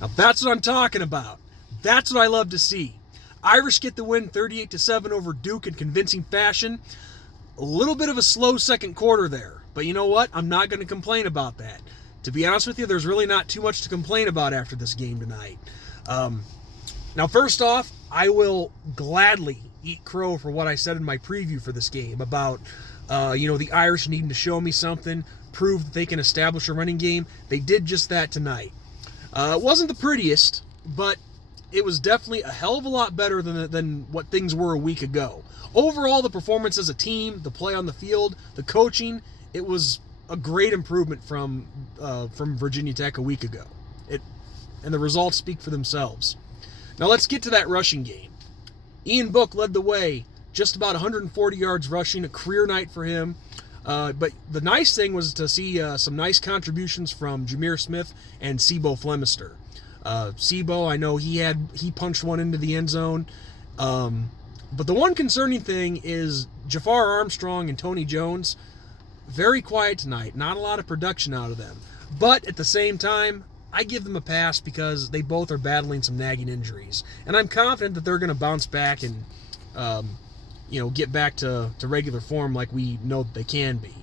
Now that's what I'm talking about. That's what I love to see. Irish get the win 38-7 over Duke in convincing fashion. A little bit of a slow second quarter there, but you know what? I'm not going to complain about that. To be honest with you, there's really not too much to complain about after this game tonight. Now, first off, I will gladly eat crow for what I said in my preview for this game about, the Irish needing to show me something, prove that they can establish a running game. They did just that tonight. It wasn't the prettiest, but it was definitely a hell of a lot better than what things were a week ago. Overall, the performance as a team, the play on the field, the coaching, it was a great improvement from Virginia Tech a week ago. And the results speak for themselves. Now let's get to that rushing game. Ian Book led the way, just about 140 yards rushing, a career night for him. But the nice thing was to see some nice contributions from Jameer Smith and Sebo Flemister. Sebo, I know he punched one into the end zone. But the one concerning thing is Jafar Armstrong and Tony Jones, very quiet tonight. Not a lot of production out of them. But at the same time, I give them a pass because they both are battling some nagging injuries. And I'm confident that they're going to bounce back and, get back to regular form like we know that they can be.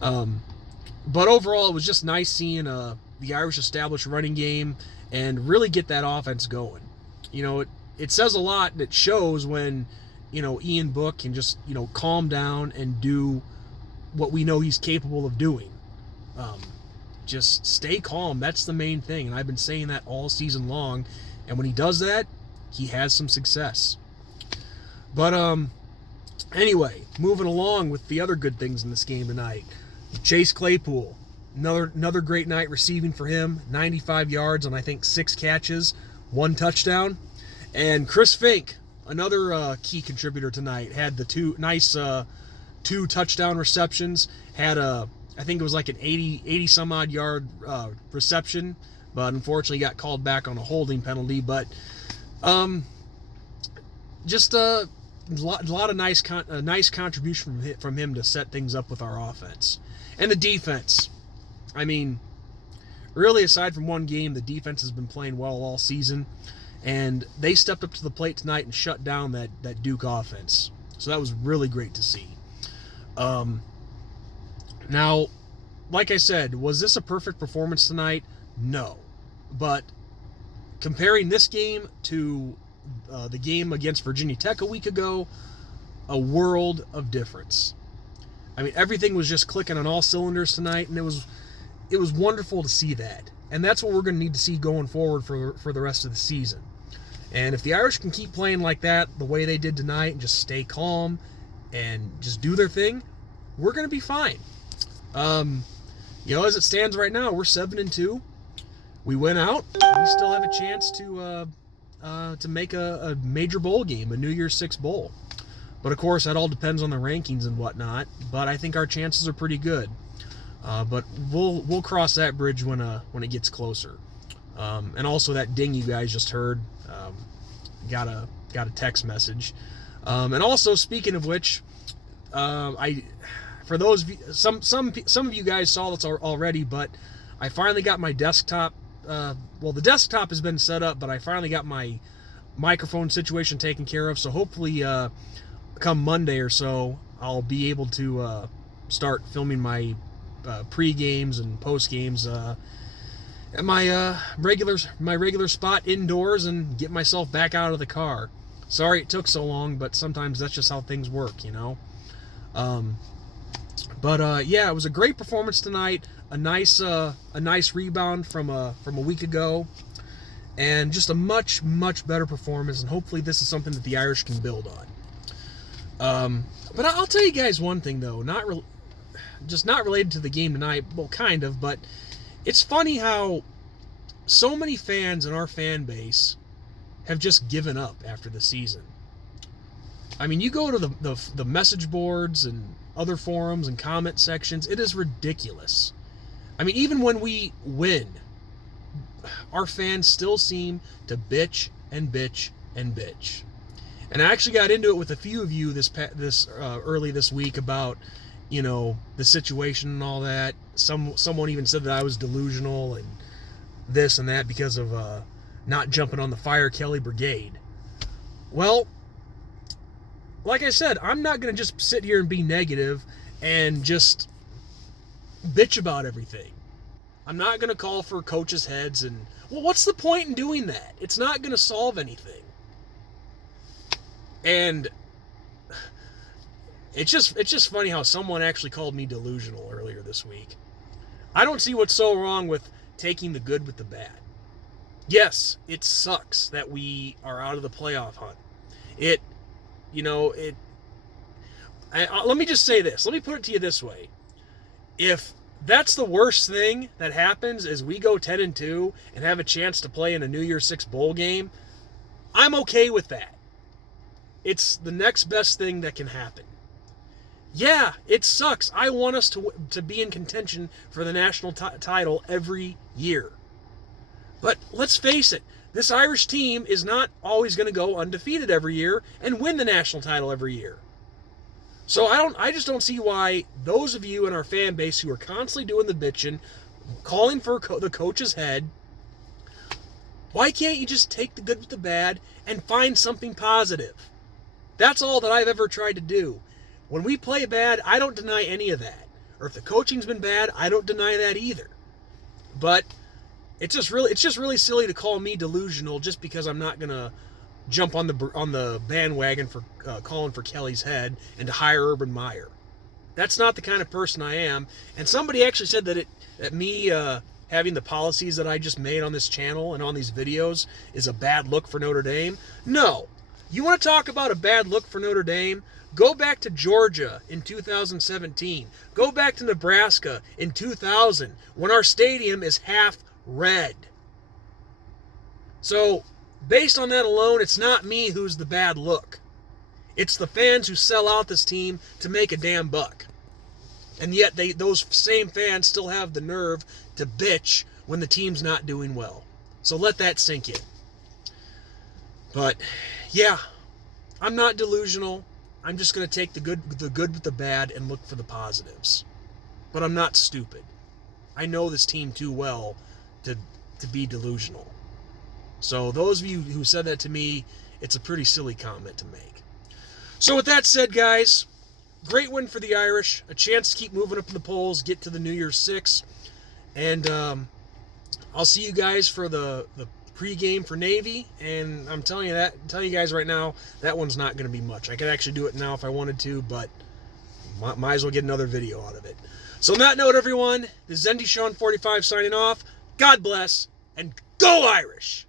But overall, it was just nice seeing the Irish establish a running game and really get that offense going. It says a lot, and it shows when, Ian Book can just, calm down and do what we know he's capable of doing. Just stay calm. That's the main thing. And I've been saying that all season long. And when he does that, he has some success. But anyway, moving along with the other good things in this game tonight. Chase Claypool, another great night receiving for him. 95 yards on, I think, 6 catches, 1 touchdown. And Chris Fink, another key contributor tonight, had the two touchdown receptions, had I think it was like an 80 some odd yard reception, but unfortunately got called back on a holding penalty. But just a lot of nice contribution from him to set things up with our offense. And the defense, I mean, really aside from one game, the defense has been playing well all season, and they stepped up to the plate tonight and shut down that Duke offense. So that was really great to see. Now, like I said, was this a perfect performance tonight? No. But comparing this game to the game against Virginia Tech a week ago, a world of difference. I mean, everything was just clicking on all cylinders tonight, and it was wonderful to see that. And that's what we're going to need to see going forward for the rest of the season. And if the Irish can keep playing like that, the way they did tonight, and just stay calm and just do their thing, we're going to be fine. As it stands right now, we're 7-2. We went out. We still have a chance to make a major bowl game, a New Year's Six bowl. But of course, that all depends on the rankings and whatnot. But I think our chances are pretty good. But we'll cross that bridge when it gets closer. And also that ding you guys just heard. Got a text message. And also, speaking of which, for those some of you guys saw this already, but I finally got my desktop. The desktop has been set up, but I finally got my microphone situation taken care of. So hopefully, come Monday or so, I'll be able to start filming my pre-games and post-games at my regular spot indoors and get myself back out of the car. Sorry it took so long, but sometimes that's just how things work, But it was a great performance tonight. A nice rebound from a week ago, and just a much better performance. And hopefully, this is something that the Irish can build on. But I'll tell you guys one thing though, not related to the game tonight. Well, kind of, but it's funny how so many fans in our fan base have just given up after the season. I mean, you go to the message boards and other forums and comment sections, it is ridiculous. I mean, even when we win, our fans still seem to bitch and bitch and bitch. And I actually got into it with a few of you early this week about, the situation and all that. Someone even said that I was delusional and this and that because of not jumping on the Fire Kelly Brigade. Well, like I said, I'm not going to just sit here and be negative and just bitch about everything. I'm not going to call for coaches' heads and, well, what's the point in doing that? It's not going to solve anything. And it's just funny how someone actually called me delusional earlier this week. I don't see what's so wrong with taking the good with the bad. Yes, it sucks that we are out of the playoff hunt. Let me just say this. Let me put it to you this way. If that's the worst thing that happens is we go 10-2 and have a chance to play in a New Year's Six bowl game, I'm okay with that. It's the next best thing that can happen. Yeah, it sucks. I want us to be in contention for the national title every year. But let's face it, this Irish team is not always going to go undefeated every year and win the national title every year. So I just don't see why those of you in our fan base who are constantly doing the bitching, calling for the coach's head, why can't you just take the good with the bad and find something positive? That's all that I've ever tried to do. When we play bad, I don't deny any of that. Or if the coaching's been bad, I don't deny that either. But it's just really silly to call me delusional just because I'm not gonna jump on the bandwagon for calling for Kelly's head and to hire Urban Meyer. That's not the kind of person I am. And somebody actually said that me having the policies that I just made on this channel and on these videos is a bad look for Notre Dame. No. You want to talk about a bad look for Notre Dame? Go back to Georgia in 2017. Go back to Nebraska in 2000 when our stadium is half red. So, based on that alone, it's not me who's the bad look. It's the fans who sell out this team to make a damn buck. And yet those same fans still have the nerve to bitch when the team's not doing well. So let that sink in. But, yeah, I'm not delusional. I'm just going to take the good with the bad and look for the positives. But I'm not stupid. I know this team too well to be delusional. So those of you who said that to me, it's a pretty silly comment to make. So with that said, guys, great win for the Irish. A chance to keep moving up in the polls, get to the New Year's Six. And I'll see you guys for the pregame for Navy. And I'm telling you guys right now, that one's not going to be much. I could actually do it now if I wanted to, but might as well get another video out of it. So on that note, everyone, this is ND Sean 45 signing off. God bless, and go Irish!